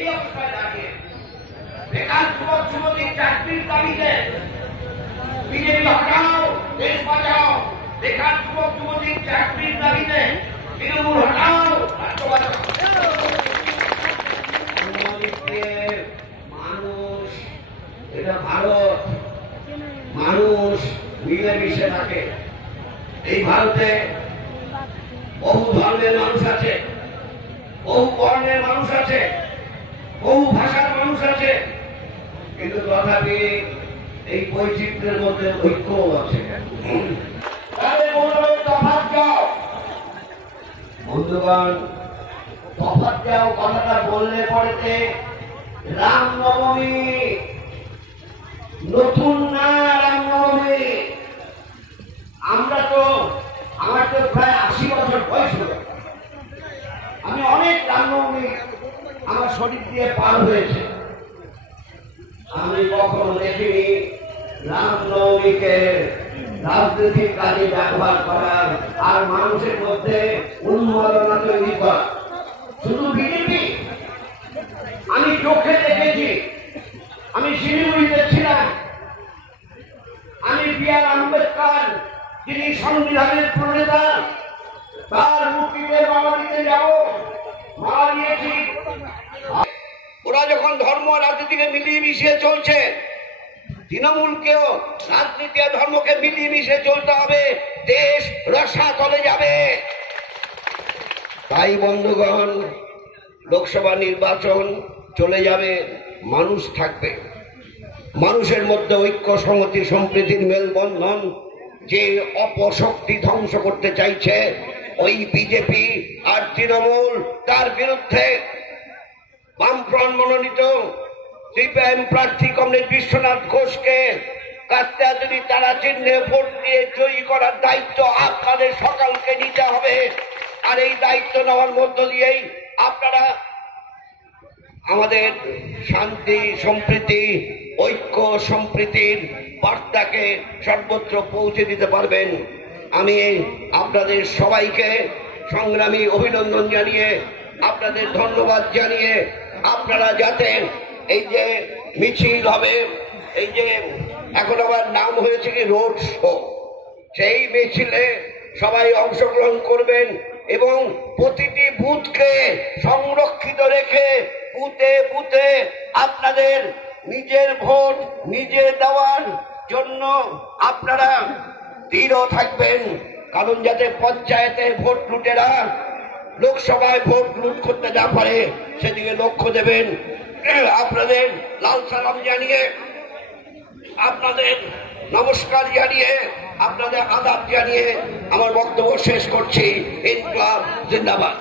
এই অবস্থায় দাঁড়িয়ে বেকার যুবক যুবতীর চাকরির দাবিতে বিজেপি হটাও, দেশ বাঁচাও। বেকার যুবক যুবতীর চাকরির দাবিতে তৃণমূল হটাও, রাজ্য বাঁচাও। মানুষ, এটা ভারত, মানুষ মিলেমিশে থাকে। এই ভারতে বহু ধর্মের মানুষ আছে, বহু বর্ণের মানুষ আছে, বহু ভাষার মানুষ আছে, কিন্তু তথাপি এই বৈচিত্র্যের মধ্যে ঐক্য আছে। বন্ধুগণ, তফাৎ যাও কথাটা বললে পড়েতে রামনবমী নতুন না, রামনবমী। আমরা তো, আমার তো প্রায় 80 বছর বয়স হলো, আমি অনেক রামনবমী আমার শরীর দিয়ে পার হয়েছে। আমি কখনো দেখিনি রামনবমীকে রাজনৈতিক কাজে ব্যবহার করার আর মানুষের মধ্যে উন্মাদনা তৈরি করা। শুধু বিজেপি, আমি চোখে দেখেছি, আমি শিলিগুড়িতে ছিলাম, আমি বি.আর. আম্বেদকর, যিনি সংবিধানের প্রণেতা, তার মূর্তিতে মালা দিতে যাবো, মালা দিয়েছি। ওরা যখন ধর্ম রাজনীতিকে মিলিয়ে মিশিয়ে চলছে, তৃণমূলকেও রাজনীতি আর ধর্মকে মিলিয়ে মিশিয়ে চলতে হবে, দেশ রসাতলে যাবে। তাই বন্ধুগণ, লোকসভা নির্বাচন চলে যাবে, মানুষ থাকবে, মানুষের মধ্যে ঐক্য, সংহতি, সম্প্রীতির মেলবন্ধন যে অপশক্তি ধ্বংস করতে চাইছে ওই বিজেপি আর তৃণমূল, তার বিরুদ্ধে বামফ্রন্ট মনোনীত সিপিআইএম প্রার্থী কমরেড বিশ্বনাথ ঘোষকে কাস্তাজুরি তারা চিহ্নে ভোট দিয়ে জয়ী করার দায়িত্ব আপনাদের সকলকে নিতে হবে। আর এই দায়িত্ব নেওয়ার মধ্য দিয়েই আপনারা আমাদের শান্তি, সম্প্রীতি, ঐক্য, সম্প্রীতির বার্তাকে সর্বত্র পৌঁছে দিতে পারবেন। আমি আপনাদের সবাইকে সংগ্রামী অভিনন্দন জানিয়ে, আপনাদের ধন্যবাদ জানিয়ে, আপনারা যাতে এই যে মিছিল হবে, এই যে এখন আবার নাম হয়েছে কি রোড শো, সেই মিছিলে সবাই অংশগ্রহণ করবেন এবং প্রতিটি বুথকে সংরক্ষিত রেখে বুথে বুথে আপনাদের নিজের ভোট নিজে দেওয়ার জন্য আপনারা দৃঢ় থাকবেন। কারণ যাতে পঞ্চায়েতের ভোট লুটেরা লোকসভায় ভোট লুট করতে না পারে সেদিকে লক্ষ্য দেবেন। আপনাদের লাল সালাম জানিয়ে, আপনাদের নমস্কার জানিয়ে, আপনাদের আদাব জানিয়ে আমার বক্তব্য শেষ করছি। ইনকলাব জিন্দাবাদ।